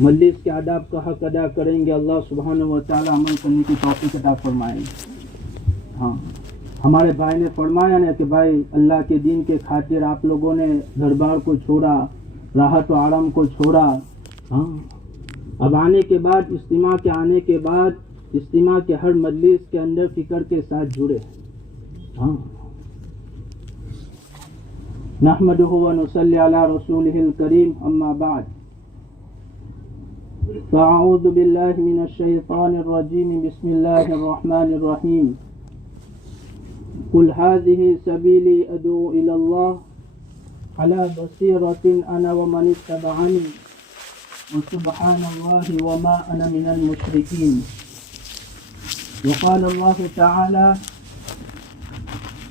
مجلس کے آداب کا حق ادا کریں گے. اللہ سبحانہ و تعالی عمل کرنے کی توفیق عطا فرمائیں. ہاں، ہمارے بھائی نے فرمایا نا کہ بھائی اللہ کے دین کے خاطر آپ لوگوں نے گھر بار کو چھوڑا، راحت و آرام کو چھوڑا. ہاں، اب آنے کے بعد اجتماع کے آنے کے بعد اجتماع کے ہر مجلس کے اندر فکر کے ساتھ جڑے. ہاں، نحمدہ و نصلی علی رسولہ الکریم، اما بعد فاعوذ باللہ من الشیطان الرجیم، بسم اللہ الرحمن الرحیم. قل هذه سبیلی ادعو الی اللہ علی بصیرۃ انا ومن اتبعنی وسبحان اللہ وما انا من المشرکین. وقال اللہ تعالی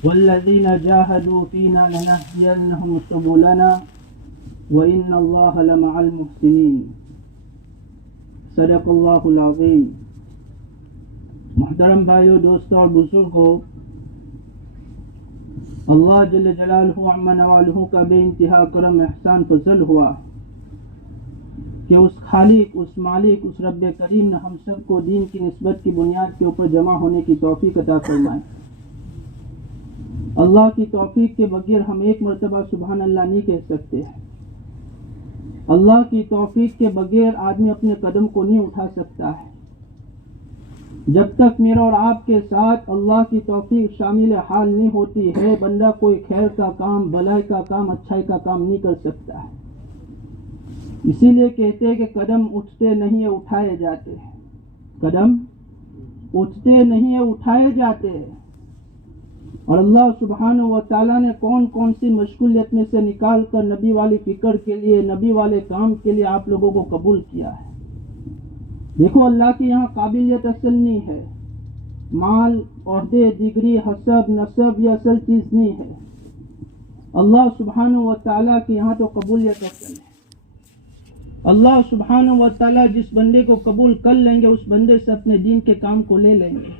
والذین جاہدوا فینا لنہدینہم سبلنا وإن اللہ لمع المحسنین. صدق اللہ العظیم. محترم بھائیو، دوستوں اور بزرگوں، اللہ جل جلالہ عم نوالہ کا بے انتہا کرم احسان فضل ہوا کہ اس خالق، اس مالک، اس رب کریم نے ہم سب کو دین کی نسبت کی بنیاد کے اوپر جمع ہونے کی توفیق عطا فرمائے. اللہ کی توفیق کے بغیر ہم ایک مرتبہ سبحان اللہ نہیں کہہ سکتے. اللہ کی توفیق کے بغیر آدمی اپنے قدم کو نہیں اٹھا سکتا ہے. جب تک میرا اور آپ کے ساتھ اللہ کی توفیق شامل حال نہیں ہوتی ہے، بندہ کوئی خیر کا کام، بھلائی کا کام، اچھائی کا کام نہیں کر سکتا ہے. اسی لیے کہتے ہیں کہ قدم اٹھتے نہیں ہیں، اٹھائے جاتے ہیں. قدم اٹھتے نہیں ہیں، اٹھائے جاتے ہیں. اور اللہ سبحانہ و تعالیٰ نے کون کون سی مشغولیت میں سے نکال کر نبی والی فکر کے لیے، نبی والے کام کے لیے آپ لوگوں کو قبول کیا ہے. دیکھو، اللہ کی یہاں قابلیت اصل نہیں ہے. مال، عہدے، ڈگری، حسب، نسب یہ اصل چیز نہیں ہے. اللہ سبحانہ و تعالیٰ کی یہاں تو قبولیت اصل ہے. اللہ سبحانہ و تعالیٰ جس بندے کو قبول کر لیں گے، اس بندے سے اپنے دین کے کام کو لے لیں گے.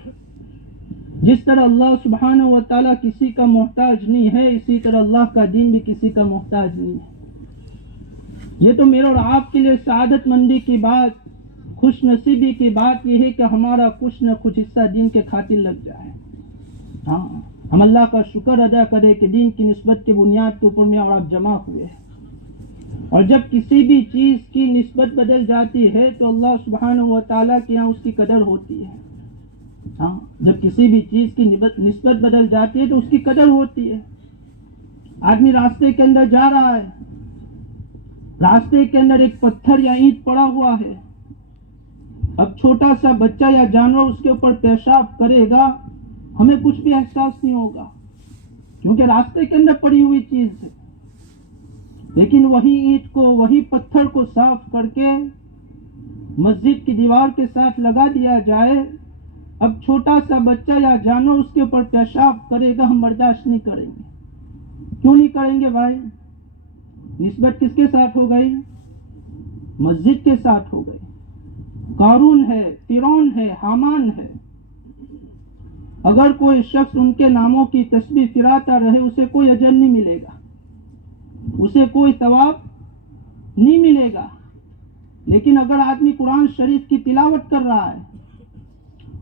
جس طرح اللہ سبحانہ و تعالیٰ کسی کا محتاج نہیں ہے، اسی طرح اللہ کا دین بھی کسی کا محتاج نہیں ہے. یہ تو میرے اور آپ کے لیے سعادت مندی کی بات، خوش نصیبی کی بات یہ ہے کہ ہمارا کچھ نہ کچھ حصہ دین کے خاطر لگ جائے. ہاں، ہم اللہ کا شکر ادا کریں کہ دین کی نسبت کی بنیاد کے اوپر میں اور آپ جمع ہوئے ہیں. اور جب کسی بھی چیز کی نسبت بدل جاتی ہے تو اللہ سبحانہ و تعالیٰ کے یہاں اس کی قدر ہوتی ہے. ہاں، جب کسی بھی چیز کی نسبت بدل جاتی ہے تو اس کی قدر ہوتی ہے. آدمی راستے کے اندر جا رہا ہے، راستے کے اندر ایک پتھر یا اینٹ پڑا ہوا ہے. اب چھوٹا سا بچہ یا جانور اس کے اوپر پیشاب کرے گا، ہمیں کچھ بھی احساس نہیں ہوگا کیونکہ راستے کے اندر پڑی ہوئی چیز ہے. لیکن وہی اینٹ کو، وہی پتھر کو صاف کر کے مسجد کی دیوار کے ساتھ لگا دیا جائے، اب چھوٹا سا بچہ یا جانور اس کے اوپر پیشاب کرے گا، ہم برداشت نہیں کریں گے. کیوں نہیں کریں گے بھائی؟ نسبت کس کے ساتھ ہو گئی؟ مسجد کے ساتھ ہو گئی. قارون ہے، فرعون ہے، حامان ہے. اگر کوئی شخص ان کے ناموں کی تسبیح پھراتا رہے، اسے کوئی اجر نہیں ملے گا، اسے کوئی ثواب نہیں ملے گا. لیکن اگر آدمی قرآن شریف کی تلاوت کر رہا ہے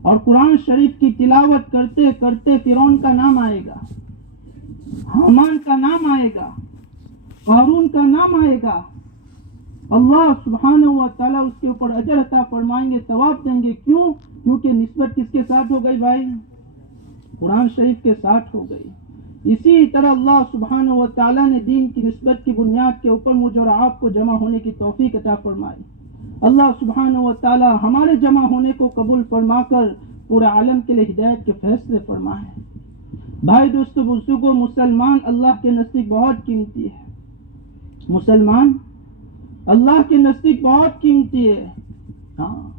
اور قرآن شریف کی تلاوت کرتے کرتے فرعون کا نام آئے گا، حامان کا نام آئے گا، قارون کا نام آئے گا، اللہ سبحانہ و تعالیٰ اس کے اوپر اجر عطا فرمائیں گے، ثواب دیں گے. کیوں؟ کیونکہ نسبت کس کے ساتھ ہو گئی بھائی؟ قرآن شریف کے ساتھ ہو گئی. اسی طرح اللہ سبحانہ و تعالیٰ نے دین کی نسبت کی بنیاد کے اوپر مجھ اور آپ کو جمع ہونے کی توفیق عطا فرمائی. اللہ سبحانہ و تعالیٰ ہمارے جمع ہونے کو قبول فرما کر پورے عالم کے لیے ہدایت کے فیصلے فرمائے. بھائی، دوستو، بزرگوں، مسلمان اللہ کے نزدیک بہت قیمتی ہے. مسلمان اللہ کے نزدیک بہت قیمتی ہے. ہاں،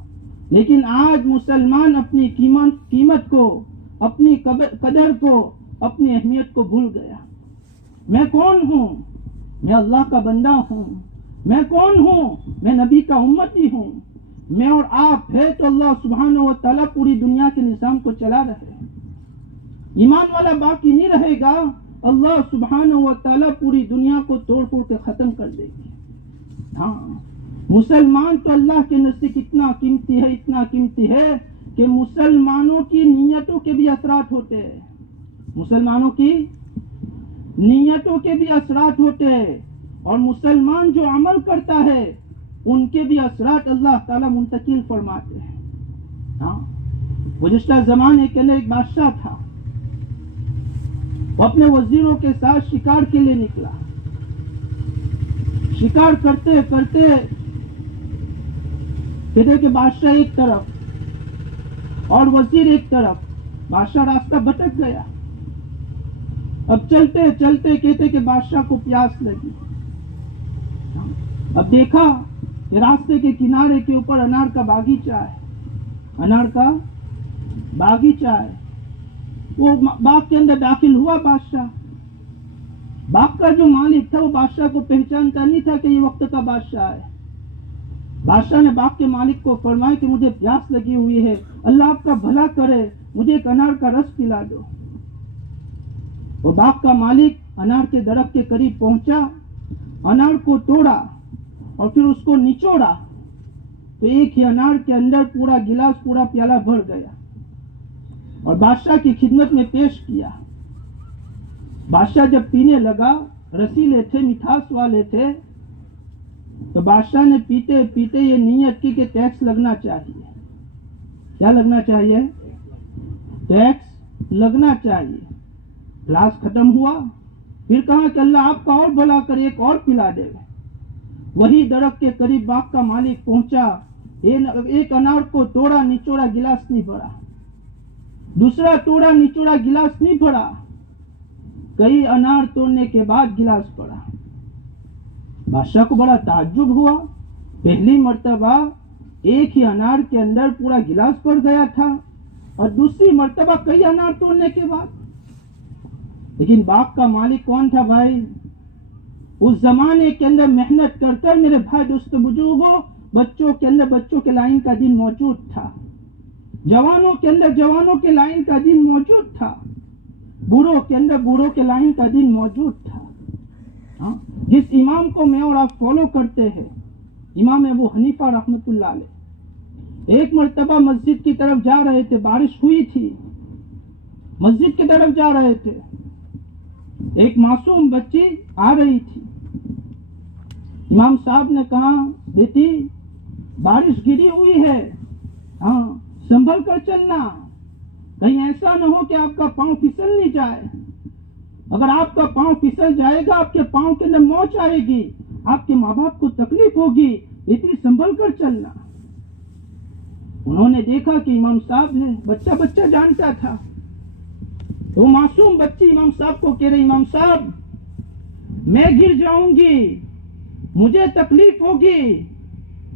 لیکن آج مسلمان اپنی قیمت کو، اپنی قدر کو، اپنی اہمیت کو بھول گیا. میں کون ہوں؟ میں اللہ کا بندہ ہوں. میں کون ہوں؟ میں نبی کا امتی ہوں. میں اور آپ ہے تو اللہ سبحانہ و تعالیٰ پوری دنیا کے نظام کو چلا رہے ہیں. ایمان والا باقی نہیں رہے گا، اللہ سبحانہ و تعالیٰ پوری دنیا کو توڑ پھوڑ کے ختم کر دے گی. ہاں، مسلمان تو اللہ کے نزدیک اتنا قیمتی ہے کہ مسلمانوں کی نیتوں کے بھی اثرات ہوتے ہیں، مسلمانوں کی نیتوں کے بھی اثرات ہوتے ہیں، اور مسلمان جو عمل کرتا ہے ان کے بھی اثرات اللہ تعالیٰ منتقل فرماتے ہیں۔ ہاں، گزشتہ زمانے کے اندر ایک بادشاہ تھا، وہ اپنے وزیروں کے ساتھ شکار کے لیے نکلا، شکار کرتے کرتے کہتے کہ بادشاہ ایک طرف اور وزیر ایک طرف، بادشاہ راستہ بھٹک گیا۔ اب چلتے چلتے کہتے کہ بادشاہ کو پیاس لگی، اب دیکھا کہ راستے کے کنارے کے اوپر انار کا باغیچہ ہے، انار کا باغیچہ ہے۔ وہ باغ کے اندر داخل ہوا بادشاہ، باغ کا جو مالک تھا وہ بادشاہ کو پہچانتا نہیں تھا کہ یہ وقت کا بادشاہ ہے۔ بادشاہ نے باغ کے مالک کو فرمایا کہ مجھے پیاس لگی ہوئی ہے، اللہ آپ کا بھلا کرے، مجھے ایک انار کا رس پلا دو۔ وہ باغ کا مالک انار کے درخت کے قریب پہنچا، انار کو توڑا اور پھر اس کو نچوڑا تو ایک ہی انار کے اندر پورا گلاس، پورا پیالہ بھر گیا اور بادشاہ کی خدمت میں پیش کیا۔ بادشاہ جب پینے لگا، رسیلے تھے، مٹھاس والے تھے، تو بادشاہ نے پیتے پیتے یہ نیت کی کہ ٹیکس لگنا چاہیے۔ کیا لگنا چاہیے؟ ٹیکس لگنا چاہیے۔ گلاس ختم ہوا، پھر کہا کہ اللہ آپ کا اور بھلا کرے، ایک اور پلا دے۔ وہی درخت کے قریب باغ کا مالک پہنچا، ایک انار کو توڑا، نچوڑا، گلاس نہیں بھرا، دوسرا توڑا، نچوڑا، گلاس نہیں بھرا، کئی انار توڑنے کے بعد گلاس پڑا۔ بادشاہ کو بڑا تعجب ہوا، پہلی مرتبہ ایک ہی انار کے اندر پورا گلاس پڑ گیا تھا اور دوسری مرتبہ کئی انار توڑنے کے بعد۔ لیکن باغ کا مالک کون تھا بھائی؟ اس زمانے کے اندر محنت کر کر میرے بھائی دوست بزرگوں، بچوں کے اندر بچوں کے لائن کا دن موجود تھا، جوانوں کے اندر جوانوں کے لائن کا دن موجود تھا، بوڑھوں کے اندر بوڑھوں کے لائن کا دن موجود تھا۔ ہاں، جس امام کو میں اور آپ فالو کرتے ہیں، امام ابو حنیفہ رحمۃ اللہ علیہ، ایک مرتبہ مسجد کی طرف جا رہے تھے، بارش ہوئی تھی، مسجد کی طرف جا رہے تھے، ایک معصوم بچی آ رہی تھی۔ امام صاحب نے کہا بیٹی بارش گری ہوئی ہے، ہاں سنبھل کر چلنا، کہیں ایسا نہ ہو کہ آپ کا پاؤں پھسل نہیں جائے، اگر آپ کا پاؤں پھسل جائے گا آپ کے پاؤں کے اندر موچ آئے گی، آپ کے ماں باپ کو تکلیف ہوگی، اتنی سنبھل کر چلنا۔ انہوں نے دیکھا کہ امام صاحب ہے، بچہ جانتا تھا، تو معصوم بچی امام صاحب کو کہہ رہے امام صاحب میں گر جاؤں گی، مجھے تکلیف ہوگی،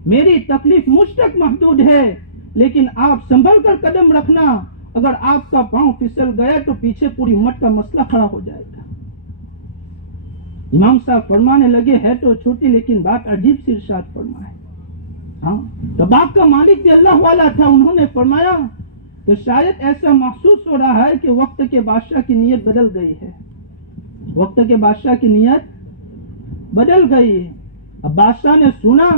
میری تکلیف مجھ تک محدود ہے، لیکن آپ سنبھل کر قدم رکھنا، اگر آپ کا پاؤں پھسل گیا تو پیچھے پوری امت کا مسئلہ کھڑا ہو جائے گا۔ امام صاحب فرمانے لگے ہے تو چھوٹی لیکن بات عجیب سی ارشاد فرمائے۔ ہاں، تو باغ کا مالک بھی اللہ والا تھا، انہوں نے فرمایا کہ شاید ایسا محسوس ہو رہا ہے کہ وقت کے بادشاہ کی نیت بدل گئی ہے، وقت کے بادشاہ کی نیت بدل گئی ہے۔ اب بادشاہ نے سنا،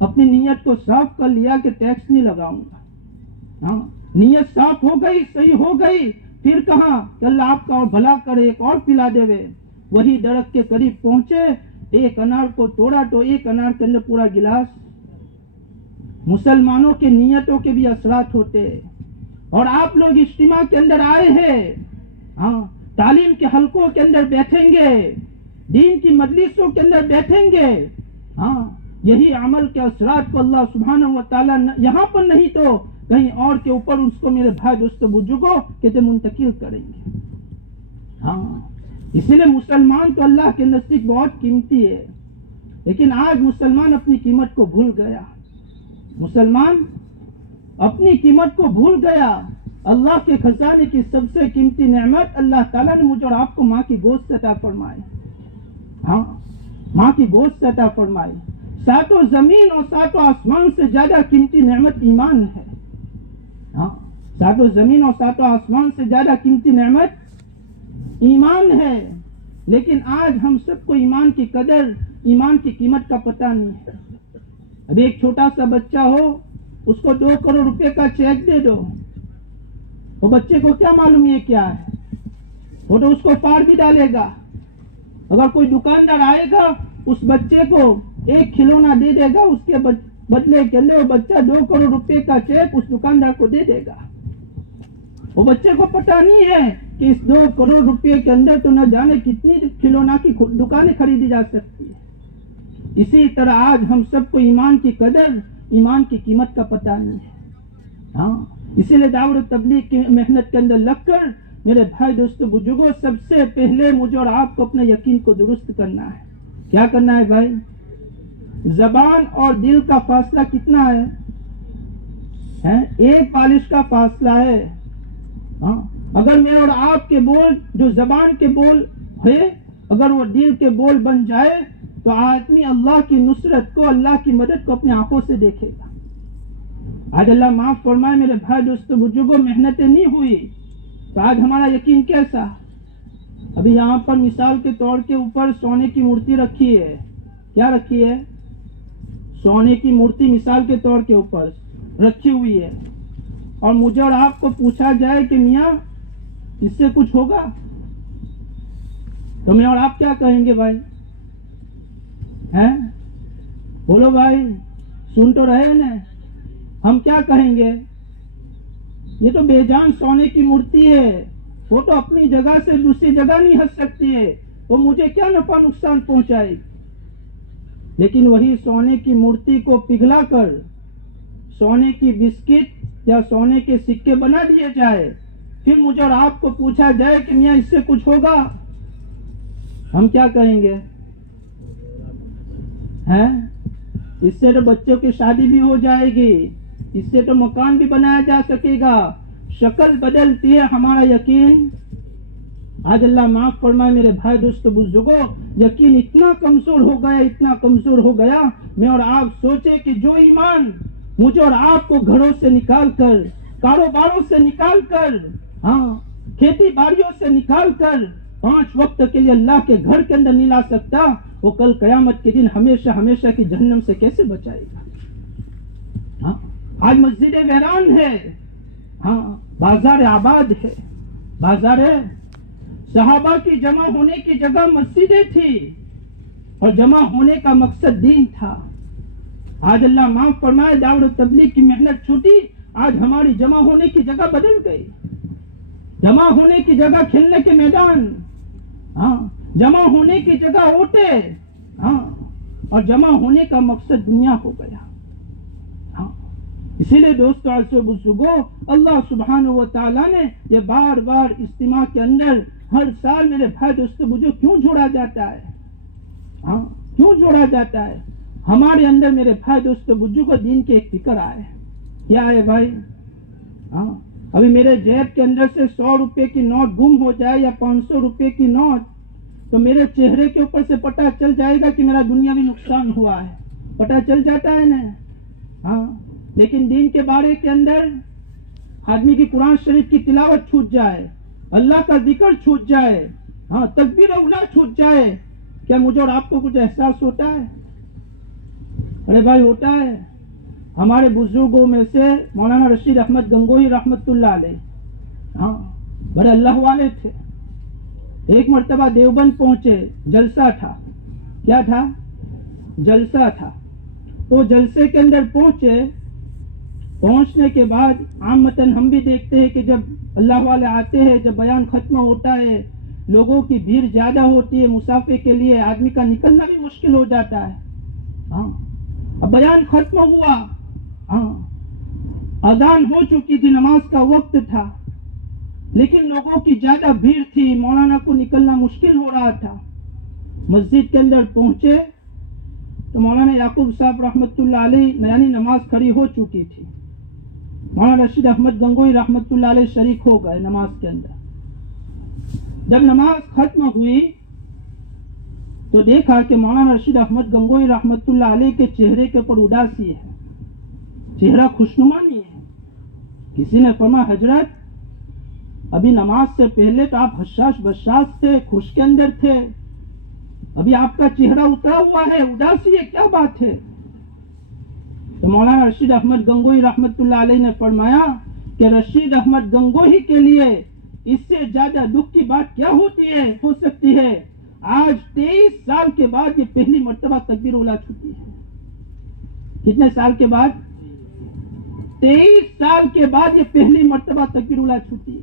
اپنی نیت کو صاف کر لیا کہ ٹیکس نہیں لگاؤں گا۔ ہاں، نیت صاف ہو گئی، صحیح ہو گئی، پھر کہا کہ اللہ آپ کا اور بھلا کرے، ایک اور پلا دے۔ وہی درخت کے قریب پہنچے، ایک انار کو توڑا تو ایک انار کے اندر پورا گلاس۔ مسلمانوں کے نیتوں کے بھی اثرات ہوتے، اور آپ لوگ اجتماع کے اندر آئے ہیں، ہاں تعلیم کے حلقوں کے اندر بیٹھیں گے، دین کی مجلسوں کے اندر بیٹھیں گے، ہاں یہی عمل کے اثرات کو اللہ سبحانہ و تعالیٰ یہاں پر نہیں تو کہیں اور کے اوپر اس کو میرے بھائی دوست بزرگوں کہتے منتقل کریں گے۔ ہاں، اسی لیے مسلمان تو اللہ کے نزدیک بہت قیمتی ہے، لیکن آج مسلمان اپنی قیمت کو بھول گیا، مسلمان اپنی قیمت کو بھول گیا۔ اللہ کے خزانے کی سب سے قیمتی نعمت اللہ تعالیٰ نے مجھے اور آپ کو ماں کی گوشت سے عطا فرمائی، ہاں ماں کی گوشت سے عطا فرمائی۔ ساتوں زمین اور ساتوں آسمان سے زیادہ قیمتی نعمت ایمان ہے، ہاں ساتوں زمین اور ساتوں آسمان سے زیادہ قیمتی نعمت ایمان ہے، لیکن آج ہم سب کو ایمان کی قدر، ایمان کی قیمت کا پتہ نہیں ہے۔ ابھی ایک چھوٹا سا بچہ ہو، اس کو 2 کروڑ روپے کا چیک دے دو، وہ بچے کو کیا معلوم یہ کیا ہے، وہ تو اس کو پاڑ بھی ڈالے گا۔ اگر کوئی دکاندار آئے گا اس بچے کو ایک کھلونا دے دے گا، اس کے بدلے کے لیے وہ بچہ 2 کروڑ روپے کا چیک اس دکاندار کو دے دے گا۔ وہ بچے کو پتہ نہیں ہے کہ اس 2 کروڑ روپے کے اندر تو نہ جانے کتنی کھلونا کی دکانیں خریدی جا سکتی ہے۔ اسی طرح آج ہم سب کو ایمان کی قدر، ایمان کی قیمت کا پتہ نہیں ہے۔ ہاں، اسی لیے دعوت و تبلیغ کی محنت کے اندر لگ کر میرے بھائی دوستو بزرگوں، سب سے پہلے مجھے اور آپ کو اپنے یقین کو درست کرنا ہے۔ کیا کرنا ہے بھائی؟ زبان اور دل کا فاصلہ کتنا ہے؟ 1 بالش کا فاصلہ ہے۔ ہاں، اگر میرے اور آپ کے بول جو زبان کے بول ہے، اگر وہ دل کے بول بن جائے تو آدمی اللہ کی نصرت کو، اللہ کی مدد کو اپنے آنکھوں سے دیکھے گا۔ آج اللہ معاف فرمائے میرے بھائی دوستو بزرگوں، محنتیں نہیں ہوئی تو آج ہمارا یقین کیسا؟ ابھی یہاں پر مثال کے طور کے اوپر سونے کی مورتی رکھی ہے۔ کیا رکھی ہے؟ سونے کی مورتی مثال کے طور کے اوپر رکھی ہوئی ہے، اور مجھے اور آپ کو پوچھا جائے کہ میاں اس سے کچھ ہوگا، تو میں اور آپ کیا کہیں گے بھائی؟ ہیں؟ بولو بھائی، سن تو رہے نا؟ ہم کیا کہیں گے؟ یہ تو بے جان سونے کی مورتی ہے، وہ تو اپنی جگہ سے دوسری جگہ نہیں ہٹ سکتی ہے، وہ مجھے کیا نفع نقصان پہنچائے۔ لیکن وہی سونے کی مورتی کو پگھلا کر سونے کی بسکٹ یا سونے کے سکے بنا دیے جائے، پھر مجھے اور آپ کو پوچھا جائے کہ میاں اس سے کچھ ہوگا، ہم کیا کہیں گے؟ ہیں؟ اس سے تو بچوں کی شادی بھی ہو جائے گی، اس سے تو مکان بھی بنایا جا سکے گا، شکل بدلتی ہے ہمارا یقین۔ آج اللہ معاف فرمائے میرے بھائی دوستو بزرگوں، یقین اتنا کمزور ہو گیا، اتنا کمزور ہو گیا، میں اور آپ سوچے کہ جو ایمان مجھے اور آپ کو گھروں سے نکال کر، کاروباروں سے نکال کر، ہاں کھیتی باڑیوں سے نکال کر 5 وقت کے لیے اللہ کے گھر کے اندر نہیں لا سکتا، وہ کل قیامت کے دن ہمیشہ ہمیشہ کی جہنم سے کیسے بچائے گا؟ ہاں، آج مسجدیں ویران ہے، ہاں بازار آباد ہے، بازار ہے۔ صحابہ کی جمع ہونے کی جگہ مسجدیں تھی، اور جمع ہونے کا مقصد دین تھا۔ آج اللہ معاف فرمائے دعوت و تبلیغ کی محنت چھوٹی، آج ہماری جمع ہونے کی جگہ بدل گئی، جمع ہونے کی جگہ کھیلنے کے میدان، ہاں جمع ہونے کی جگہ اوٹے، ہاں اور جمع ہونے کا مقصد دنیا ہو گیا۔ ہاں، اسی لیے دوستو عزیزو بزرگوں، اللہ سبحانہ و تعالیٰ نے یہ بار بار اجتماع کے اندر ہر سال میرے بھائی دوستو بزرگوں کیوں جوڑا جاتا ہے؟ ہاں کیوں جوڑا جاتا ہے؟ ہمارے اندر میرے بھائی دوستو بزرگوں دین کی ایک فکر آئے۔ کیا ہے بھائی؟ ہاں، ابھی میرے جیب کے اندر سے 100 روپے کی نوٹ گم ہو جائے یا 500 روپے کی نوٹ، تو میرے چہرے کے اوپر سے پتہ چل جائے گا کہ میرا دنیاوی نقصان ہوا ہے، پتہ چل جاتا ہے نا؟ ہاں، لیکن دین کے بارے کے اندر آدمی کی قرآن شریف کی تلاوت چھوٹ جائے، اللہ کا ذکر چھوٹ جائے، ہاں تکبیر اولا چھوٹ جائے، کیا مجھے اور آپ کو کچھ احساس ہوتا ہے؟ ارے بھائی ہوتا ہے۔ ہمارے بزرگوں میں سے مولانا رشید احمد گنگوہی رحمت اللہ علیہ، ہاں بڑے اللہ والے تھے۔ ایک مرتبہ دیوبند پہنچے، جلسہ تھا۔ کیا تھا؟ جلسہ تھا۔ تو جلسے کے اندر پہنچنے کے بعد عامتاً ہم بھی دیکھتے ہیں کہ جب اللہ والے آتے ہیں، جب بیان ختم ہوتا ہے، لوگوں کی بھیڑ زیادہ ہوتی ہے، مسافے کے لیے آدمی کا نکلنا بھی مشکل ہو جاتا ہے۔ ہاں، اب بیان ختم ہوا، ہاں اذان ہو چکی تھی، نماز کا وقت تھا، لیکن لوگوں کی زیادہ بھیڑ تھی، مولانا کو نکلنا مشکل ہو رہا تھا۔ مسجد کے اندر پہنچے تو مولانا یعقوب صاحب رحمت اللہ علیہ یعنی نماز کھڑی ہو چکی تھی، مولانا رشید احمد گنگوہی رحمت اللہ علیہ شریک ہو گئے نماز کے اندر۔ جب نماز ختم ہوئی تو دیکھا کہ مولانا رشید احمد گنگوہی رحمت اللہ علیہ کے چہرے کے اوپر اداسی ہے، چہرہ خوشنما نہیں ہے۔ کسی نے فرمایا حضرت ابھی نماز سے پہلے تو آپ حشاش بشاش تھے، خوش کے اندر تھے، ابھی آپ کا چہرہ اترا ہوا ہے، اداسی ہے، کیا بات ہے؟ تو مولانا رشید احمد گنگوئی رحمت اللہ علیہ نے فرمایا کہ رشید احمد گنگوئی کے لیے اس سے زیادہ دکھ کی بات کیا ہو سکتی ہے. آج 23 سال کے بعد یہ پہلی مرتبہ تکبیر اولا چھوٹی ہے. کتنے سال کے بعد؟ 23 سال کے بعد یہ پہلی مرتبہ تکبیر اولا چھوٹی ہے.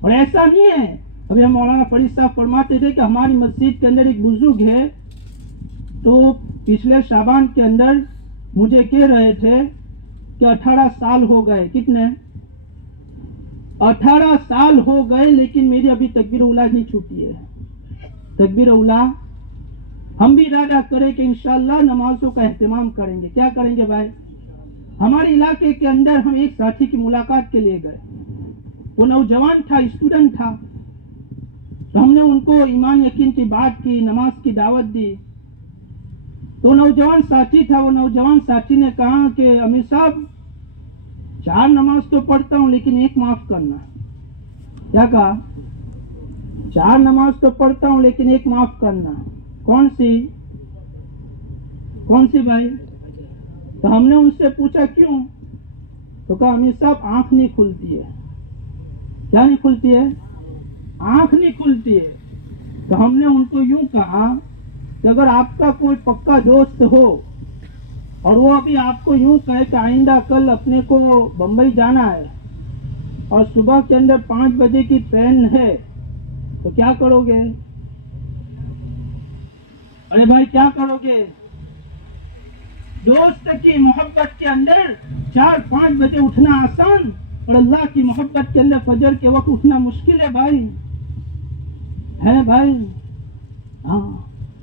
اور ایسا نہیں ہے، ابھی ہم مولانا فرید صاحب فرماتے تھے کہ ہماری مسجد کے اندر ایک بزرگ ہے، تو پچھلے شعبان کے اندر مجھے کہہ رہے تھے کہ 18 سال ہو گئے. کتنے؟ 18 سال ہو گئے لیکن میری ابھی تکبیر اولا نہیں چھوٹی ہے. تکبیر اولا ہم بھی ارادہ کریں کہ انشاءاللہ نمازوں کا اہتمام کریں گے. کیا کریں گے بھائی؟ ہمارے علاقے کے اندر ہم ایک ساتھی کی ملاقات کے لیے گئے. وہ نوجوان تھا، اسٹوڈنٹ تھا. تو ہم نے ان کو ایمان یقین کی بات کی، نماز کی دعوت دی. تو نوجوان ساتھی تھا، وہ نوجوان ساتھی نے کہا کہ امیر صاحب 4 نماز تو پڑھتا ہوں لیکن ایک معاف کرنا. کیا کہا؟ 4 نماز تو پڑھتا ہوں لیکن ایک معاف کرنا. کون سی بھائی؟ تو ہم نے ان سے پوچھا کیوں؟ تو کہا امیر صاحب آنکھ نہیں کھلتی ہے. کیا نہیں کھلتی ہے؟ آنکھ نہیں کھلتی ہے. تو ہم نے ان کو یوں کہا کہ اگر آپ کا کوئی پکا دوست ہو اور وہ ابھی آپ کو یوں کہے کہ آئندہ کل اپنے کو بمبئی جانا ہے اور صبح کے اندر 5 بجے کی ٹرین ہے، تو کیا کرو گے؟ ارے بھائی کیا کرو گے؟ دوست کی محبت کے اندر 4-5 بجے اٹھنا آسان اور اللہ کی محبت کے اندر فجر کے وقت اٹھنا مشکل ہے بھائی. ہے بھائی. ہاں،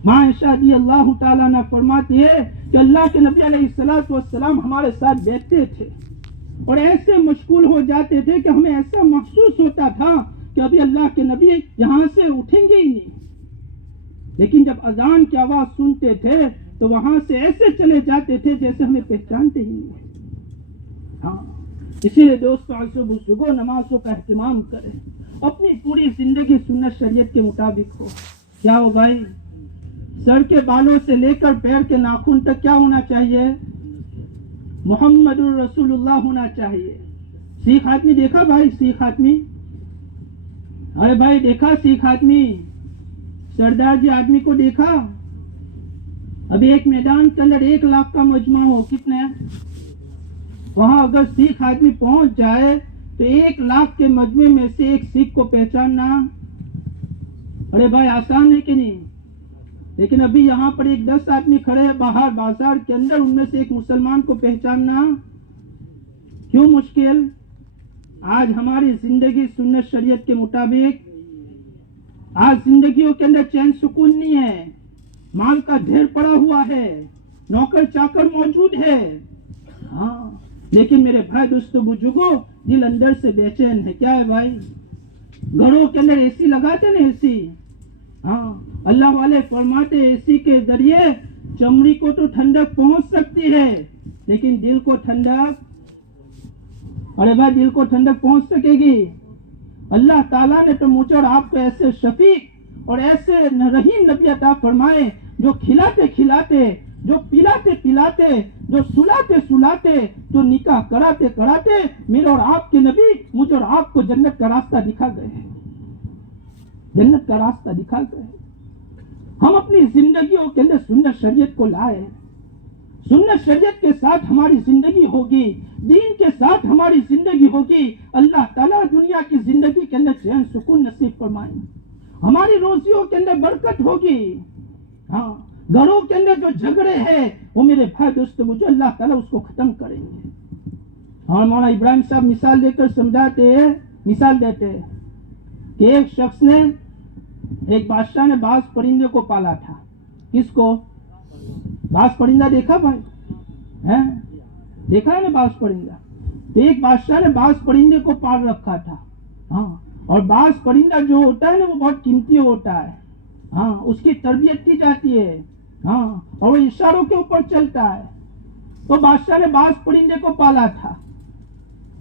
ماں عائشہ رضی اللہ تعالیٰ نے فرماتی ہے کہ اللہ کے نبی علیہ الصلوۃ والسلام ہمارے ساتھ بیٹھتے تھے اور ایسے مشغول ہو جاتے تھے کہ ہمیں ایسا محسوس ہوتا تھا کہ ابھی اللہ کے نبی یہاں سے اٹھیں گے ہی نہیں. لیکن جب اذان کی آواز سنتے تھے تو وہاں سے ایسے چلے جاتے تھے جیسے ہمیں پہچانتے ہی نہیں. ہاں، اسی لیے دوستو عزیزو بزرگوں، نمازوں کا اہتمام کریں. اپنی پوری زندگی سنت شریعت کے مطابق ہو. کیا ہو بھائی؟ سر کے بالوں سے لے کر پیر کے ناخن تک کیا ہونا چاہیے؟ محمد الرسول اللہ ہونا چاہیے. سیخ آدمی دیکھا بھائی؟ سیخ آدمی، ارے بھائی دیکھا سیخ آدمی؟ سردار جی آدمی کو دیکھا؟ ابھی ایک میدان کے اندر 1 لاکھ کا مجمع ہو، کتنے؟ وہاں اگر سیخ آدمی پہنچ جائے تو 1 لاکھ کے مجمع میں سے ایک سیخ کو پہچاننا ارے بھائی آسان ہے کہ نہیں؟ لیکن ابھی یہاں پر ایک 10 آدمی کھڑے ہیں باہر بازار کے اندر، ان میں سے ایک مسلمان کو پہچاننا کیوں مشکل؟ آج ہماری زندگی سنت شریعت کے مطابق، آج زندگیوں کے اندر چین سکون نہیں ہے. مال کا ڈھیر پڑا ہوا ہے، نوکر چاکر موجود ہے. ہاں، لیکن میرے بھائی دوستو بزرگوں، دل اندر سے بے چین ہے. کیا ہے بھائی؟ گھروں کے اندر اے سی لگاتے نا، اے سی. ہاں، اللہ والے فرماتے اے سی کے ذریعے چمڑی کو تو ٹھنڈک پہنچ سکتی ہے لیکن دل کو ٹھنڈک، ارے بھائی دل کو ٹھنڈک پہنچ سکے گی؟ اللہ تعالیٰ نے تو مجھے اور آپ کو ایسے شفیق اور ایسے رحیم نبی عطا فرمائے جو کھلاتے کھلاتے، جو پلاتے پلاتے، جو سلاتے سلاتے، جو نکاح کراتے کراتے میرے اور آپ کے نبی مجھے اور آپ کو جنت کا راستہ دکھا گئے ہیں. جنت کا راستہ دکھا گئے. ہم اپنی زندگیوں کے اندر سنت شریعت کو لائے. سنت شریعت کے ساتھ ہماری زندگی ہوگی، دین کے ساتھ ہماری زندگی ہوگی. اللہ تعالیٰ دنیا کی زندگی کے اندر چین سکون نصیب فرمائیں. ہماری روزیوں کے اندر برکت ہوگی. ہاں، گھروں کے اندر جو جھگڑے ہیں وہ میرے بھائی دوستو مجھے اللہ تعالیٰ اس کو ختم کریں گے. اور مولانا ابراہیم صاحب مثال دے کر سمجھاتے ہیں، مثال دیتے ہیں کہ ایک شخص نے، ایک بادشاہ نے باز پرندے کو پالا تھا. کس کو؟ باز پرندہ دیکھا بھائی؟ دیکھا ہے نا باز پرندہ؟ تو ایک بادشاہ نے باز پرندے کو پال رکھا تھا. ہاں، اور باز پرندہ جو ہوتا ہے نا وہ بہت قیمتی ہوتا ہے. ہاں، اس کی تربیت کی جاتی ہے. ہاں، اور وہ اشاروں کے اوپر چلتا ہے. تو بادشاہ نے باز پرندے کو پالا تھا.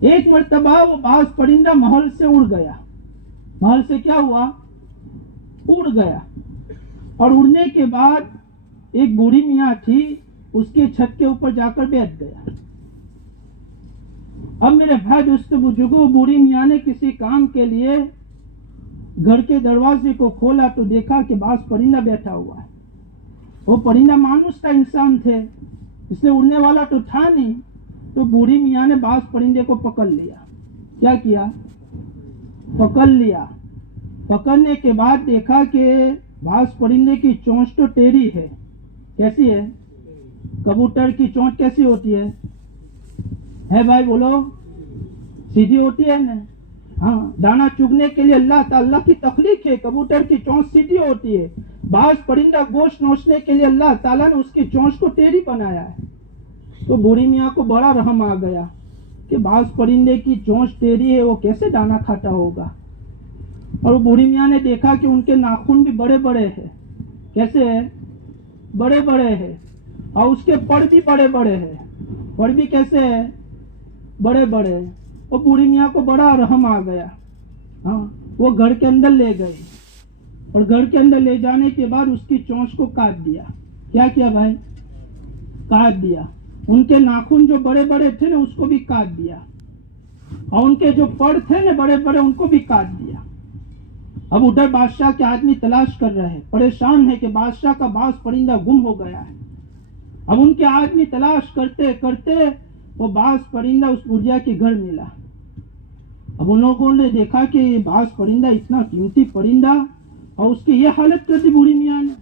ایک مرتبہ وہ باز پرندہ محل سے اڑ گیا. محل سے کیا ہوا؟ اڑ گیا. اور اڑنے کے بعد ایک بوڑھی میاں تھی، اس کی چھت کے اوپر جا کر بیٹھ گیا۔ اب میرے بھائی دوستو بزرگوں، بوڑھی میاں نے کسی کام کے لیے گھر کے دروازے کو کھولا تو دیکھا کہ باز پرندہ بیٹھا ہوا ہے۔ وہ پرندہ مانوس کا انسان تھے، اس نے اڑنے والا تو تھا نہیں، تو بوڑھی میاں نے باز پرندے کو پکڑ لیا۔ کیا کیا؟ پکڑ لیا۔ پکڑنے کے بعد دیکھا کہ باز پرندے کی چونچ تو ٹیڑھی ہے۔ کیسی ہے؟ کبوتر کی چونچ کیسی ہوتی ہے بھائی بولو؟ سیدھی ہوتی ہے نا؟ ہاں، دانا چگنے کے لیے اللہ کی تخلیق ہے، کبوتر کی چونچ سیدھی ہوتی ہے۔ باز پرندہ گوشت نوچنے کے لیے اللہ تعالیٰ نے اس کی چونچ کو ٹیڑھی بنایا ہے۔ تو بوڑھی میاں کو بڑا رحم آ گیا کہ باز پرندے کی چونچ ٹیڑھی ہے، وہ کیسے دانا کھاتا ہوگا۔ اور بوڑھی میاں نے دیکھا کہ ان کے ناخن بھی بڑے بڑے ہیں۔ کیسے ہے؟ بڑے بڑے ہیں۔ اور اس کے پڑ بھی بڑے بڑے ہیں۔ پڑ بھی کیسے ہے؟ بڑے بڑے۔ اور بوڑھی میاں کو بڑا رحم آ گیا۔ ہاں، وہ گھر کے اندر لے گئے، اور گھر کے اندر لے جانے کے بعد اس کی چونچ کو کاٹ دیا۔ کیا کیا بھائی؟ کاٹ دیا۔ ان کے ناخن جو بڑے بڑے تھے نا، اس کو بھی کاٹ دیا، اور ان کے جو پڑ تھے نا بڑے بڑے، ان کو بھی کاٹ دیا۔ اب ادھر بادشاہ کے آدمی تلاش کر رہے ہیں، پریشان ہے کہ بادشاہ کا باز پرندہ گم ہو گیا ہے۔ اب ان کے آدمی تلاش کرتے کرتے وہ باز پرندہ اس بڑھیا کے گھر ملا۔ اب ان لوگوں نے دیکھا کہ یہ باز پرندہ اتنا قیمتی پرندہ، اور اس کی یہ حالت کر دی بوڑھی میاں نے،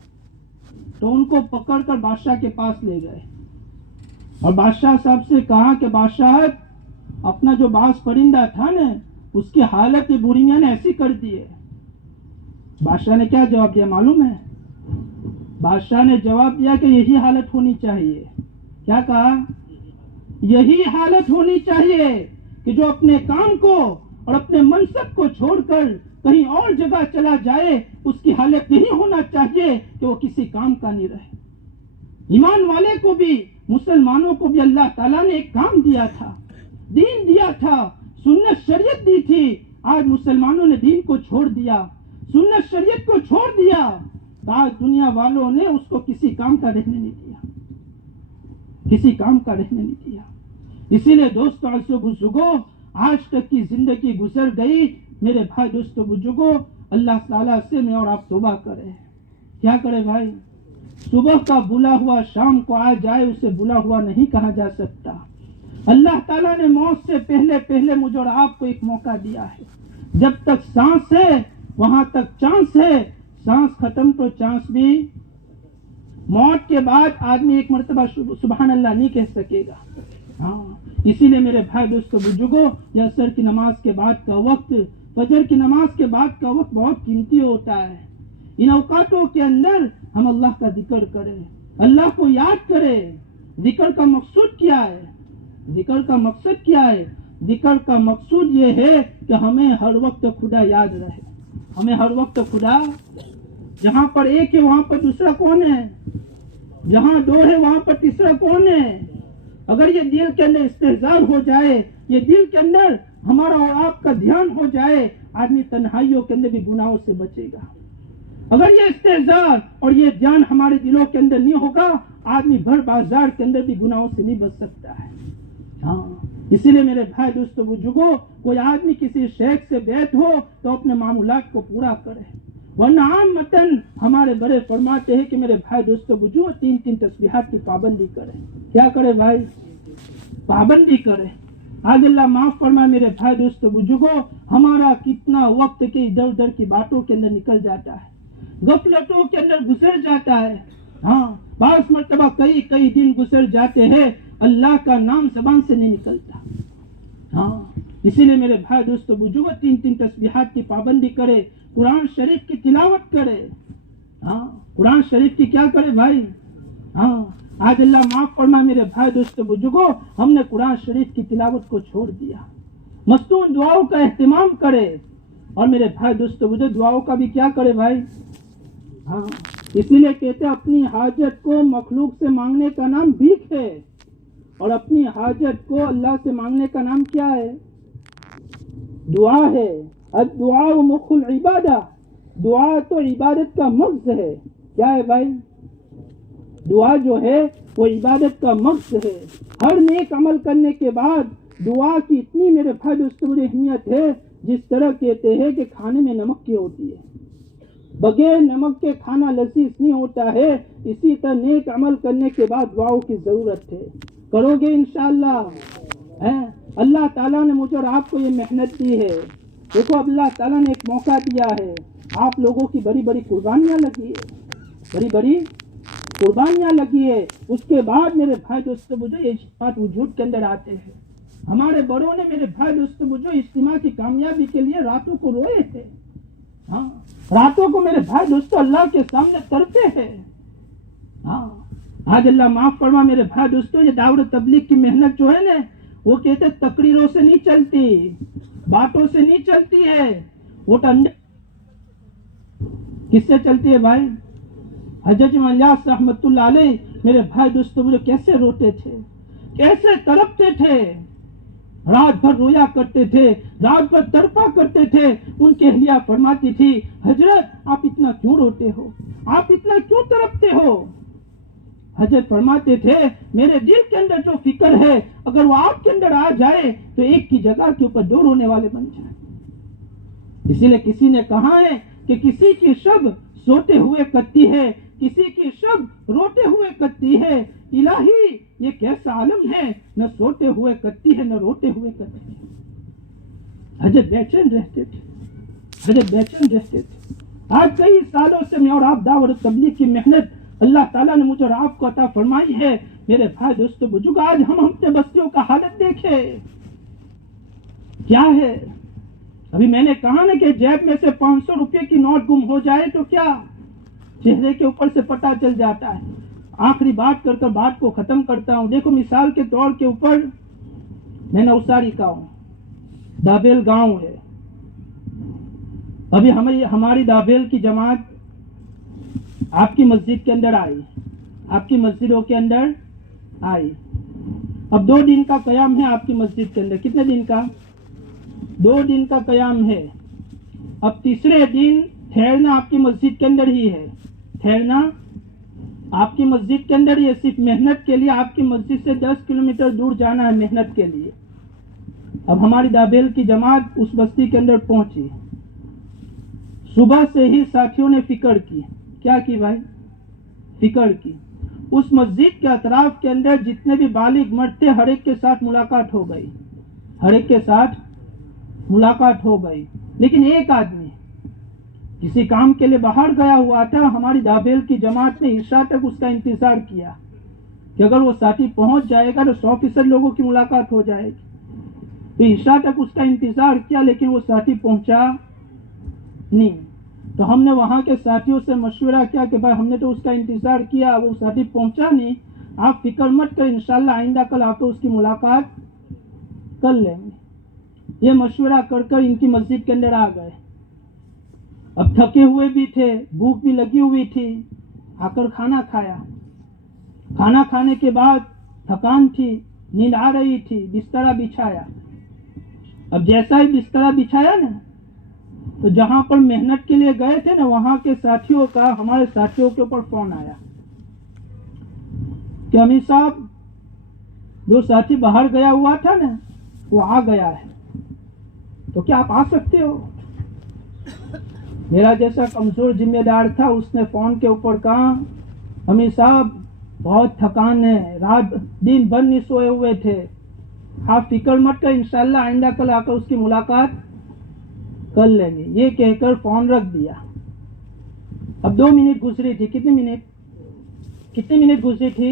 تو ان کو پکڑ کر بادشاہ کے پاس لے گئے، اور بادشاہ صاحب سے کہا کہ بادشاہ، اپنا جو باز پرندہ تھا نا، اس کی حالت یہ بوڑھی میاں نے ایسی کر دی ہے۔ بادشاہ نے کیا جواب دیا معلوم ہے؟ بادشاہ نے جواب دیا کہ یہی حالت ہونی چاہیے۔ کیا کہا؟ یہی حالت ہونی چاہیے کہ جو اپنے کام کو اور اپنے منصب کو چھوڑ کر کہیں اور جگہ چلا جائے، اس کی حالت یہی ہونا چاہیے کہ وہ کسی کام کا نہیں رہے۔ ایمان والے کو بھی، مسلمانوں کو بھی اللہ تعالیٰ نے ایک کام دیا تھا، دین دیا تھا، سنت شریعت دی تھی۔ آج مسلمانوں نے دین کو چھوڑ دیا، سنت شریعت کو چھوڑ دیا، آج دنیا والوں نے اس کو کسی کام کا رہنے نہیں دیا، کسی کام کا رہنے نہیں دیا۔ اسی لیے دوستو عزیزو بزرگوں، آج تک کی زندگی گزر گئی، میرے بھائی دوستو بزرگوں، اللہ تعالیٰ سے میں اور آپ توبہ کریں۔ کیا کرے بھائی؟ صبح کا بلا ہوا شام کو آ جائے، اسے بلا ہوا نہیں کہا جا سکتا۔ اللہ تعالیٰ نے موت سے پہلے پہلے مجھے اور آپ کو ایک موقع دیا ہے۔ جب تک سانس ہے وہاں تک چانس ہے، سانس ختم تو چانس بھی۔ موت کے بعد آدمی ایک مرتبہ سبحان اللہ نہیں کہہ سکے گا۔ ہاں، اسی لیے میرے بھائی دوستو بزرگوں، یہ عصر کی نماز کے بعد کا وقت، فجر کی نماز کے بعد کا وقت بہت قیمتی ہوتا ہے۔ ان اوقاتوں کے اندر ہم اللہ کا ذکر کریں، اللہ کو یاد کریں۔ ذکر کا مقصود کیا ہے؟ ذکر کا مقصد کیا ہے؟ ذکر کا مقصود یہ ہے کہ ہمیں ہر وقت خدا یاد رہے، ہمیں ہر وقت خدا، جہاں پر ایک ہے وہاں پر دوسرا کون ہے؟ جہاں دو ہے وہاں پر تیسرا کون ہے؟ اگر یہ دل کے اندر استحضار ہو جائے، یہ دل کے اندر ہمارا اور آپ کا دھیان ہو جائے، آدمی تنہائیوں کے اندر بھی گناہوں سے بچے گا۔ اگر یہ استحضار اور یہ دھیان ہمارے دلوں کے اندر نہیں ہوگا، آدمی بھر بازار کے اندر بھی گناہوں سے نہیں بچ سکتا ہے۔ ہاں، اسی لیے میرے بھائی دوستو بزرگوں، کوئی آدمی کسی شیخ سے بیعت ہو تو اپنے معمولات کو پورا کرے، ورنہ عام متن ہمارے بڑے فرماتے ہیں کہ میرے بھائی دوستو بزرگوں 3 تسبیحات کی پابندی کرے۔ کیا کرے بھائی؟ پابندی کرے۔ آج اللہ معاف فرمائے میرے بھائی دوستو بزرگوں، ہمارا کتنا وقت کے ادھر ادھر کی باتوں کے اندر نکل جاتا ہے، غفلتوں کے اندر گزر جاتا ہے۔ ہاں، بعض مرتبہ کئی دن گزر جاتے ہیں، اللہ کا نام زبان سے نہیں نکلتا۔ ہاں، اسی لیے میرے بھائی دوستو بزرگوں 3 تسبیحات کی پابندی کرے، قرآن شریف کی تلاوت کرے۔ ہاں، قرآن شریف کی کیا کرے بھائی؟ ہاں، آج اللہ معاف فرمائے میرے بھائی دوستو بزرگوں، ہم نے قرآن شریف کی تلاوت کو چھوڑ دیا۔ مستون دعاؤں کا اہتمام کرے، اور میرے بھائی دوستو بزرگوں دعاؤں کا بھی کیا کرے بھائی؟ ہاں، اسی لیے کہتے ہیں اپنی حاجت کو مخلوق سے مانگنے کا نام بھیک ہے، اور اپنی حاجت کو اللہ سے مانگنے کا نام کیا ہے؟ دعا ہے۔ الدعاء مخ العبادہ، دعا تو عبادت کا مغز ہے۔ کیا ہے بھائی؟ دعا جو ہے وہ عبادت کا مقصد ہے. ہر نیک عمل کرنے کے بعد دعا کی اتنی میرے بھائی دوستوں مجھے اہمیت ہے، جس طرح کہتے ہیں کہ کھانے میں نمک کی ہوتی ہے، بغیر نمک کے کھانا لذیذ نہیں ہوتا ہے، اسی طرح نیک عمل کرنے کے بعد دعاؤں کی ضرورت ہے. کرو گے انشاءاللہ. اللہ تعالیٰ نے مجھے اور آپ کو یہ محنت دی ہے. دیکھو اللہ تعالیٰ نے ایک موقع دیا ہے، آپ لوگوں کی بڑی بڑی قربانیاں لگی ہے، بڑی بڑی قربانیاں لگی ہے. اس کے بعد میرے بھائی دوستو مجھے یہ بات وجود کے اندر آتے ہیں. ہمارے بڑوں نے میرے بھائی دوستو مجھے اجتماع کی کامیابی کے لیے راتوں کو روئے تھے. ہاں راتوں کو میرے بھائی دوستو اللہ کے سامنے تڑپے ہیں. ہاں آج اللہ معاف فرما میرے بھائی دوستو، یہ دعوت تبلیغ کی محنت جو ہے نا، وہ کہتے تقریروں سے نہیں چلتی، باتوں سے نہیں چلتی ہے، وہ کس سے چلتی ہے بھائی؟ حضرت الیاس رحمت اللہ علیہ میرے بھائی دوستو مجھے کیسے روتے تھے، کیسے تڑپتے تھے، رات بھر رویا کرتے تھے، رات بھر تڑپا کرتے تھے. ان کی اہلیہ فرماتی تھی حضرت آپ اتنا کیوں روتے ہو، آپ اتنا کیوں تڑپتے ہو؟ حضرت فرماتے تھے میرے دل کے اندر جو فکر ہے اگر وہ آپ کے اندر آ جائے تو ایک کی جگہ کے اوپر دو رونے والے بن جائیں. اسی لیے کسی نے کہا ہے کہ کسی کی شب سوتے ہوئے کٹتی ہے، کسی کی شب روتے ہوئے کٹتی ہے. الہی یہ کیسا عالم ہے، نہ سوتے ہوئے کٹتی ہے نہ روتے ہوئے کٹتی ہے. حضرت بے چین رہتے تھے، حضرت بے چین رہتے تھے. آج کئی سالوں سے میں اور آپ دعوت تبلیغ کی محنت اللہ تعالیٰ نے مجھے اور آپ کو عطا فرمائی ہے. میرے بھائی دوستو بزرگ، آج ہم اپنے بستیوں کا حالت دیکھے کیا ہے. ابھی میں نے کہا نا کہ جیب میں سے 500 روپے کی نوٹ گم ہو جائے تو کیا چہرے کے اوپر سے پتہ چل جاتا ہے. آخری بات کر کر بات کو ختم کرتا ہوں. دیکھو مثال کے طور کے اوپر میں نوساری کا ہوں، دابیل گاؤں ہے. ابھی ہماری دابیل کی جماعت آپ کی مسجد کے اندر آئی، آپ کی مسجدوں کے اندر آئی. اب 2 دن کا قیام ہے آپ کی مسجد کے اندر. کتنے دن کا؟ 2 دن کا قیام ہے. اب تیسرے دن ٹھہرنا آپ کی مسجد کے اندر ہی ہے، ٹھہرنا آپ کی مسجد کے اندر ہی ہے. صرف محنت کے لیے آپ کی مسجد سے 10 کلومیٹر دور جانا ہے محنت کے لیے. اب ہماری دابیل کی جماعت اس بستی کے اندر پہنچی. صبح سے ہی ساتھیوں نے فکر کی. کیا کی بھائی؟ فکر کی. اس مسجد کے اطراف کے اندر جتنے بھی بالغ مرد تھے ہر ایک کے ساتھ ملاقات ہو گئی، ہر ایک کے ساتھ ملاقات ہو گئی. لیکن ایک آدمی کسی کام کے لیے باہر گیا ہوا تھا. ہماری دابیل کی جماعت نے عشاء تک اس کا انتظار کیا کہ اگر وہ ساتھی پہنچ جائے گا تو 100% لوگوں کی ملاقات ہو جائے گی. تو عشاء تک اس کا انتظار کیا لیکن وہ ساتھی پہنچا نہیں. تو ہم نے وہاں کے ساتھیوں سے مشورہ کیا کہ بھائی ہم نے تو اس کا انتظار کیا، وہ ساتھی پہنچا نہیں، آپ فکر مت کر، انشاءاللہ آئندہ کل آپ تو اس کی ملاقات کر لیں گے. یہ مشورہ کر کر ان کی مسجد کے اندر آ گئے. اب تھکے ہوئے بھی تھے، بھوک بھی لگی ہوئی تھی. آ کر کھانا کھایا. کھانا کھانے کے بعد تھکان تھی، نیند آ رہی تھی، بسترا بچھایا. اب جیسا ہی بسترا بچھایا نا تو جہاں پر محنت کے لیے گئے تھے نا وہاں کے ساتھیوں کا ہمارے ساتھیوں کے اوپر فون آیا کہ امیر صاحب جو ساتھی باہر گیا ہوا تھا نا وہ آ گیا ہے، تو کیا آپ آ سکتے ہو؟ میرا جیسا کمزور ذمہ دار تھا اس نے فون کے اوپر کہا امیر صاحب بہت تھکان ہے، رات دن بھر نہیں سوئے ہوئے تھے، آپ فکر مت کر، انشاءاللہ آئندہ کل آ کر اس کی ملاقات کر لیں گے. یہ کہہ کر فون رکھ دیا. اب 2 منٹ گزری تھی. کتنے منٹ گزری تھی؟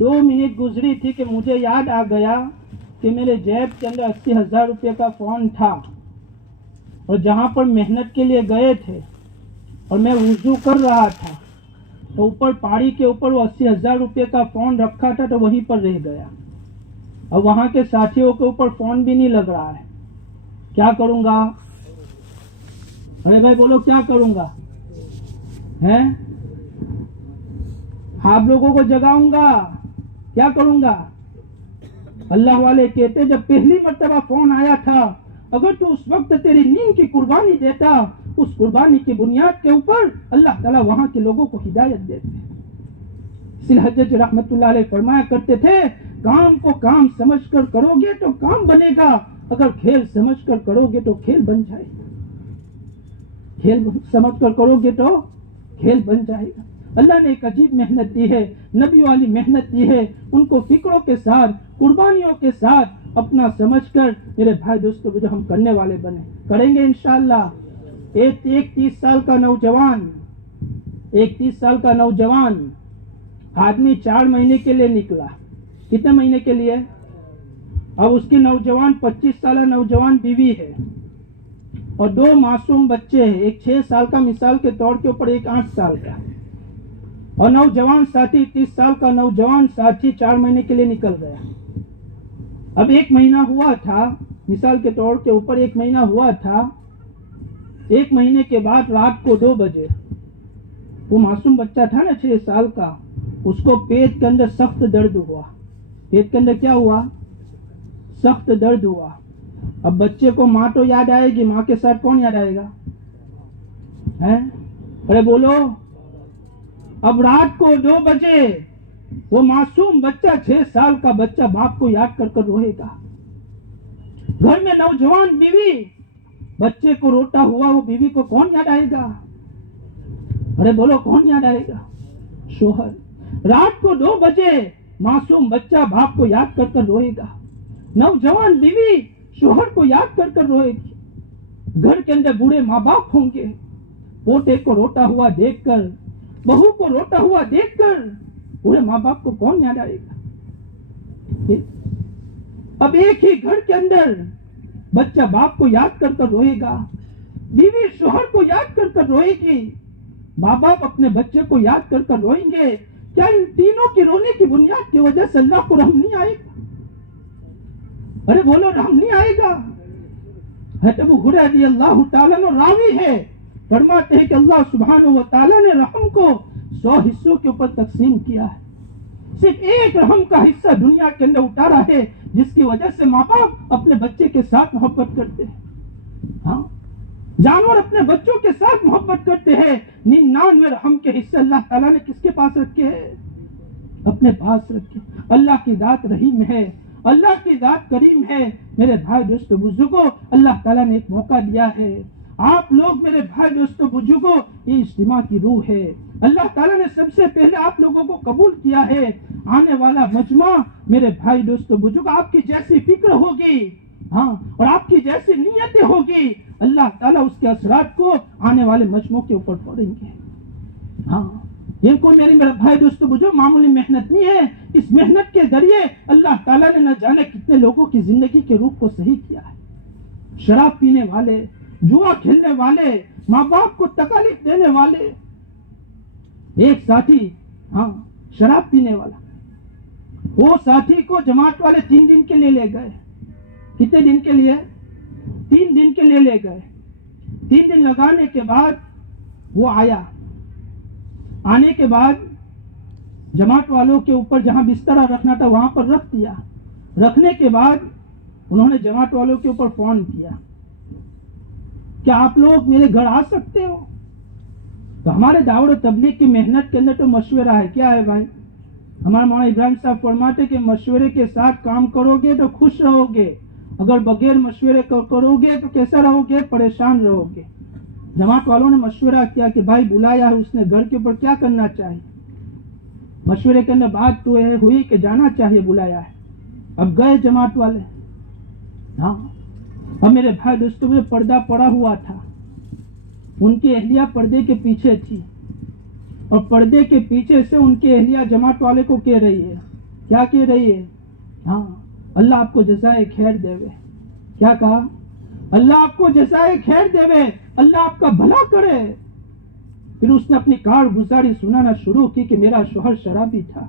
2 منٹ گزری تھی کہ مجھے یاد آ گیا کہ میرے جیب کے اندر 80,000 روپے کا فون تھا اور جہاں پر محنت کے لیے گئے تھے اور میں وضو کر رہا تھا تو اوپر پہاڑی کے اوپر وہ 80,000 روپے کا فون رکھا تھا تو وہیں پر رہ گیا. اور وہاں کے ساتھیوں کے اوپر فون بھی نہیں لگ رہا ہے. کیا کروں گا؟ ارے بھائی بولو کیا کروں گا؟ آپ لوگوں کو جگاؤں گا؟ کیا کروں گا؟ اللہ والے کہتے جب پہلی مرتبہ فون آیا تھا اگر تو اس وقت تیری نیند کی قربانی دیتا، اس قربانی کی بنیاد کے اوپر اللہ تعالیٰ وہاں کے لوگوں کو ہدایت دیتے. اس لیے حضرت رحمت اللہ علیہ فرمایا کرتے تھے کام کو کام سمجھ کر کرو گے تو کام بنے گا، اگر کھیل سمجھ کر کرو گے تو کھیل بن جائے گا، کھیل سمجھ کر کرو گے تو کھیل بن جائے گا۔ اللہ نے ایک عجیب محنت دی ہے، نبی والی محنت دی ہے، ان کو فکروں کے ساتھ قربانیوں کے ساتھ اپنا سمجھ کر میرے بھائی دوستوں جو ہم کرنے والے بنے، کریں گے انشاءاللہ۔ ایک 30 سال کا نوجوان، ایک 30 سال کا نوجوان آدمی 4 مہینے کے لیے نکلا، کتنے مہینے کے لیے؟ اب اس کی نوجوان 25 سالہ نوجوان بیوی ہے اور 2 معصوم بچے ہیں، ایک 6 سال کا مثال کے طور کے اوپر، ایک 8 سال کا، اور نوجوان ساتھی 30 سال کا نوجوان ساتھی 4 مہینے کے لیے نکل گیا۔ اب 1 مہینہ ہوا تھا، مثال کے طور کے اوپر 1 مہینہ ہوا تھا۔ 1 مہینے کے بعد رات کو 2 بجے وہ معصوم بچہ تھا نا 6 سال کا، اس کو پیٹ کے اندر سخت درد ہوا۔ پیٹ کے اندر کیا ہوا؟ سخت درد ہوا۔ اب بچے کو ماں تو یاد آئے گی، ماں کے ساتھ کون یاد آئے گا؟ ارے بولو۔ اب رات کو 2 بجے وہ معصوم بچہ 6 سال کا بچہ باپ کو یاد کر کر روئے گا۔ گھر میں نوجوان بیوی، بچے کو روتا ہوا وہ بیوی کو کون یاد آئے گا؟ ارے بولو کون یاد آئے گا؟ شوہر۔ رات کو 2 بجے معصوم بچہ باپ کو یاد کر کر روئے گا، نوجوان بیوی شوہر کو یاد کر کر روئے گی۔ گھر کے اندر بوڑھے ماں باپ ہوں گے، پوتے کو روتا ہوا دیکھ کر، بہو کو روتا ہوا دیکھ کر بوڑھے ماں باپ کو کون یاد آئے گا؟ اب ایک ہی گھر کے اندر بچہ باپ کو یاد کر کر روئے گا، بیوی شوہر کو یاد کر کر روئے گی، ماں باپ اپنے بچے کو یاد کر کر روئیں گے۔ کیا ان تینوں کی رونے کی بنیاد کی وجہ سے اللہ کو رحم نہیں آئے گا؟ ارے بولو رحم نہیں آئے گا؟ حضرت ابو ہریرہ رضی اللہ تعالیٰ عنہ راوی ہے، فرماتے ہیں کہ اللہ سبحانہ و تعالیٰ نے رحم کو 100 حصوں کے اوپر تقسیم کیا ہے، صرف ایک رحم کا حصہ دنیا کے اندر اتارا ہے جس کی وجہ سے ماں باپ اپنے بچے کے ساتھ محبت کرتے ہیں۔ ہاں، جانور اپنے بچوں کے ساتھ محبت کرتے ہیں، 99 رحم کے حصے اللہ تعالیٰ نے کس کے پاس رکھے ہیں؟ اپنے پاس رکھے۔ اللہ کی ذات رحیم ہے، اللہ کی ذات کریم ہے۔ میرے بھائی دوستو بزرگوں، اللہ تعالیٰ نے ایک موقع دیا ہے، آپ لوگ میرے بھائی دوستو بزرگوں، یہ اجتماع کی روح ہے، اللہ تعالیٰ نے سب سے پہلے آپ لوگوں کو قبول کیا ہے۔ آنے والا مجمع میرے بھائی دوستو بزرگ، آپ کی جیسی فکر ہوگی، ہاں، اور آپ کی جیسی نیتیں ہوگی، اللہ تعالیٰ اس کے اثرات کو آنے والے مجموع کے اوپر پڑیں گے۔ ہاں، یہ کوئی میرے بھائی دوستو بزرگ معمولی محنت نہیں ہے، اس محنت کے ذریعے اللہ تعالیٰ نے نہ جانے کتنے لوگوں کی زندگی کے روح کو صحیح کیا ہے۔ شراب پینے والے، جوا کھیلنے والے، ماں باپ کو تکالیف دینے والے، ایک ساتھی، ہاں، شراب پینے والا، وہ ساتھی کو جماعت والے 3 دن کے لیے لے گئے۔ کتنے دن کے لیے؟ 3 دن کے لیے لے گئے۔ 3 دن لگانے کے بعد وہ آیا، آنے کے بعد جماعت والوں کے اوپر جہاں بستر رکھنا تھا وہاں پر رکھ دیا۔ رکھنے کے بعد انہوں نے جماعت والوں کے اوپر فون کیا، کیا آپ لوگ میرے گھر آ سکتے ہو؟ تو ہمارے دعوت و تبلیغ کی محنت کے اندر تو مشورہ ہے، کیا ہے بھائی؟ ہمارے مولانا ابراہیم صاحب فرماتے کہ مشورے کے ساتھ کام کرو گے تو خوش رہو گے، اگر بغیر مشورے کرو گے تو کیسا رہو گے؟ پریشان رہو گے۔ جماعت والوں نے مشورہ کیا کہ بھائی بلایا ہے اس نے، گھر کے اوپر کیا کرنا چاہیے؟ مشورے کے اندر بات تو ہوئی کہ جانا چاہیے، بلایا ہے۔ اب گئے جماعت والے، ہاں، اب میرے بھائی دوستوں میں پردہ پڑا ہوا تھا، ان کی اہلیہ پردے کے پیچھے تھی، اور پردے کے پیچھے سے ان کی اہلیہ جماعت والے کو کہہ رہی ہے، کیا کہہ رہی ہے؟ ہاں، اللہ آپ کو جزائے خیر دے۔ کیا کہا؟ اللہ آپ کو جزائے خیر دے، اللہ آپ کا بھلا کرے۔ پھر اس نے اپنی کارگزاری سنانا شروع کی کہ میرا شوہر شرابی تھا،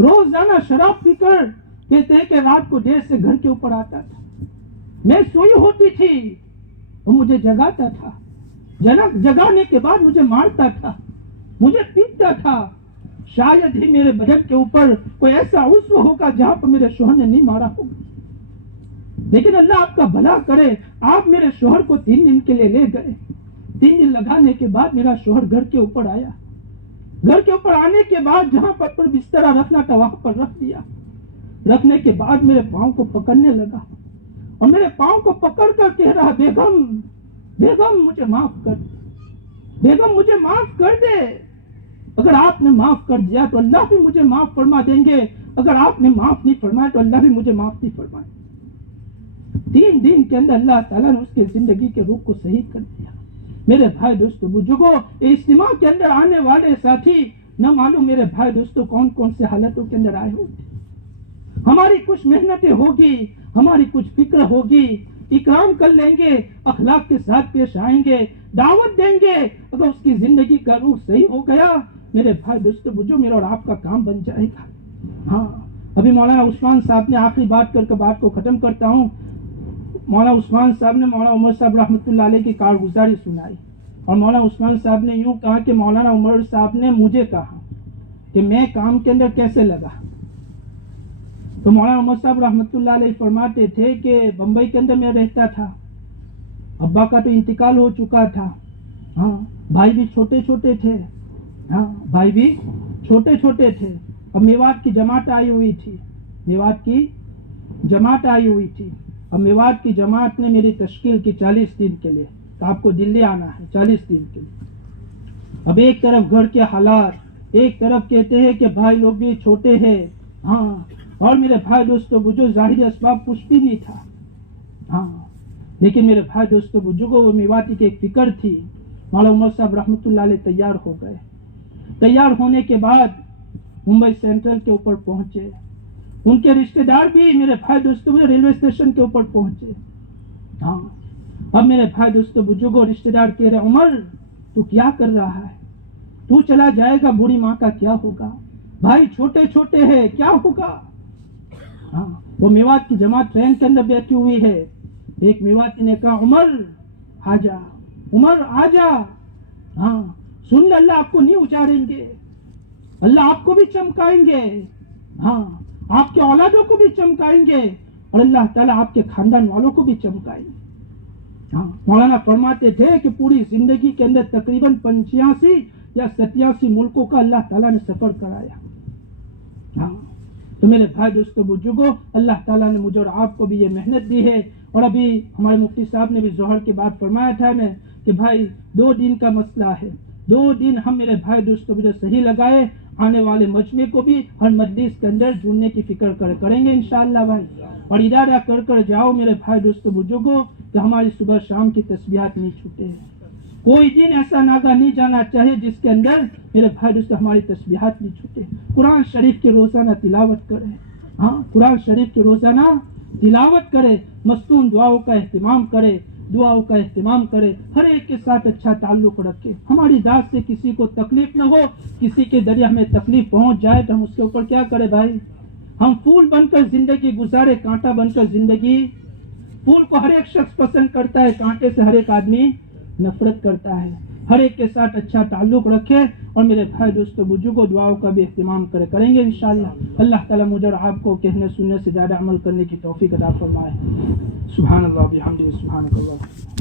روزانہ شراب پی کر کہتے ہیں کہ رات کو دیر سے گھر کے اوپر آتا تھا، میں سوئی ہوتی تھی وہ مجھے جگاتا تھا، جگانے کے بعد مجھے مارتا تھا، مجھے پیٹتا تھا۔ شاید ہی میرے بدن کے اوپر کوئی ایسا عضو ہوگا جہاں پر میرے شوہر نے نہیں مارا ہوگا، لیکن اللہ آپ کا بھلا کرے، آپ میرے شوہر کو 3 دن کے لیے لے گئے۔ 3 دن لگانے کے بعد میرا شوہر گھر کے اوپر آیا، گھر کے اوپر آنے کے بعد جہاں پر بستر رکھنا تھا وہاں پر رکھ دیا. رکھنے کے بعد میرے پاؤں کو پکڑنے لگا اور میرے پاؤں کو پکڑ کر کہہ رہا بیگم بیگم مجھے معاف کر دے, بیگم مجھے معاف کر دے. اگر آپ نے معاف کر دیا تو اللہ بھی مجھے معاف فرما دیں گے, اگر آپ نے معاف نہیں فرمایا تو اللہ بھی مجھے معاف نہیں فرمائے. 3 دن کے اندر اللہ تعالیٰ نے اس کی زندگی کے روح کو صحیح کر دیا. میرے بھائی دوستو بزرگوں, اجتماع کے اندر آنے والے ساتھی نہ معلوم میرے بھائی دوستو کون کون سے حالتوں کے اندر آئے ہوتے. ہماری کچھ محنتیں ہوگی, ہماری کچھ فکر ہوگی, اکرام کر لیں گے, اخلاق کے ساتھ پیش آئیں گے, دعوت دیں گے. اگر اس کی زندگی کا روح صحیح ہو گیا میرے بھائی دوستو بجو میرا اور آپ کا کام بن جائے گا. ہاں, ابھی مولانا عثمان صاحب نے آخری بات کر کے بات کو ختم کرتا ہوں. مولانا عثمان صاحب نے مولانا عمر صاحب رحمۃ اللہ علیہ کی کارگزاری سنائی اور مولانا عثمان صاحب نے یوں کہا کہ مولانا عمر صاحب نے مجھے کہا کہ میں کام کے اندر کیسے لگا. تو مولانا عمر صاحب رحمۃ اللہ علیہ فرماتے تھے کہ بمبئی کے اندر میں رہتا تھا, ابا کا تو انتقال ہو چکا تھا, ہاں بھائی بھی چھوٹے چھوٹے تھے, ہاں بھائی بھی چھوٹے چھوٹے تھے. اب میوات کی جماعت آئی ہوئی تھی, میوات کی جماعت آئی ہوئی تھی. اب میوات کی جماعت نے میری تشکیل کی 40 دن کے لیے, تو آپ کو دلی آنا ہے 40 دن کے لیے. اب ایک طرف گھر کے حالات, ایک طرف کہتے ہیں کہ بھائی لوگ بھی چھوٹے ہیں, ہاں, اور میرے بھائی دوستو بجو ظاہری اسباب کچھ بھی نہیں تھا, ہاں, لیکن میرے بھائی دوستو بزرگوں وہ میواتی کی ایک فکر تھی. مولانا عمر صاحب رحمۃ اللہ علیہ تیار ہو گئے. تیار ہونے کے بعد ممبئی سینٹرل کے اوپر پہنچے. ان کے رشتہ دار بھی میرے بھائی دوستو ریلوے اسٹیشن کے اوپر پہنچے. ہاں, اب میرے بھائی دوستو بزرگوں رشتہ دار کہہ رہے عمر تو کیا کر رہا ہے, تو چلا جائے گا بوڑھی ماں کا کیا ہوگا, بھائی چھوٹے چھوٹے ہیں کیا ہوگا. ہاں, وہ میوات کی جماعت ٹرین کے اندر بیٹھی ہوئی ہے. ایک میواتی نے کہا عمر آ جا, عمر آ جا, ہاں سن لے اللہ آپ کو نہیں اجاڑیں گے, اللہ آپ کو بھی چمکائیں گے, ہاں آپ کے اولادوں کو بھی چمکائیں گے اور اللہ تعالیٰ آپ کے خاندان والوں کو بھی چمکائیں گے. ہاں, مولانا فرماتے تھے کہ پوری زندگی کے اندر تقریباً 85 یا 87 ملکوں کا اللہ تعالیٰ نے سفر کرایا. ہاں, تو میرے بھائی دوستو بزرگوں اللہ تعالیٰ نے مجھے اور آپ کو بھی یہ محنت دی ہے. اور ابھی ہمارے مفتی صاحب نے بھی ظہر کے بعد فرمایا تھا میں کہ بھائی 2 دن کا مسئلہ ہے, 2 دن ہم میرے بھائی دوستو مجھے صحیح لگائے, آنے والے مجمع کو بھی ہر مجلس کے اندر جڑنے کی فکر کریں گے انشاءاللہ بھائی. اور ارادہ کر جاؤ میرے بھائی دوستو بزرگوں کہ ہماری صبح شام کی تسبیحات نہیں چھوٹے. کوئی دن ایسا ناگا نہیں جانا چاہیے جس کے اندر میرے بھائی دوستو ہماری تسبیحات نہیں چھوٹے. قرآن شریف کے روزانہ تلاوت کرے, ہاں قرآن شریف کے روزانہ تلاوت کرے, مستون دعاؤں کا اہتمام کرے, دعاؤں کا اہتمام کرے, ہر ایک کے ساتھ اچھا تعلق رکھے. ہماری ذات سے کسی کو تکلیف نہ ہو, کسی کے ذریعے ہمیں تکلیف پہنچ جائے تو ہم اس کے اوپر کیا کرے بھائی, ہم پھول بن کر زندگی گزارے, کانٹا بن کر زندگی. پھول کو ہر ایک شخص پسند کرتا ہے, کانٹے سے ہر ایک آدمی نفرت کرتا ہے. ہر ایک کے ساتھ اچھا تعلق رکھے اور میرے بھائی دوستو بزرگوں دعاؤں کا بھی اہتمام کریں گے انشاءاللہ. اللہ تعالیٰ مجھے اور آپ کو کہنے سننے سے زیادہ عمل کرنے کی توفیق عطا فرمائے. سبحان اللہ بحمدہ, سبحانک اللہ.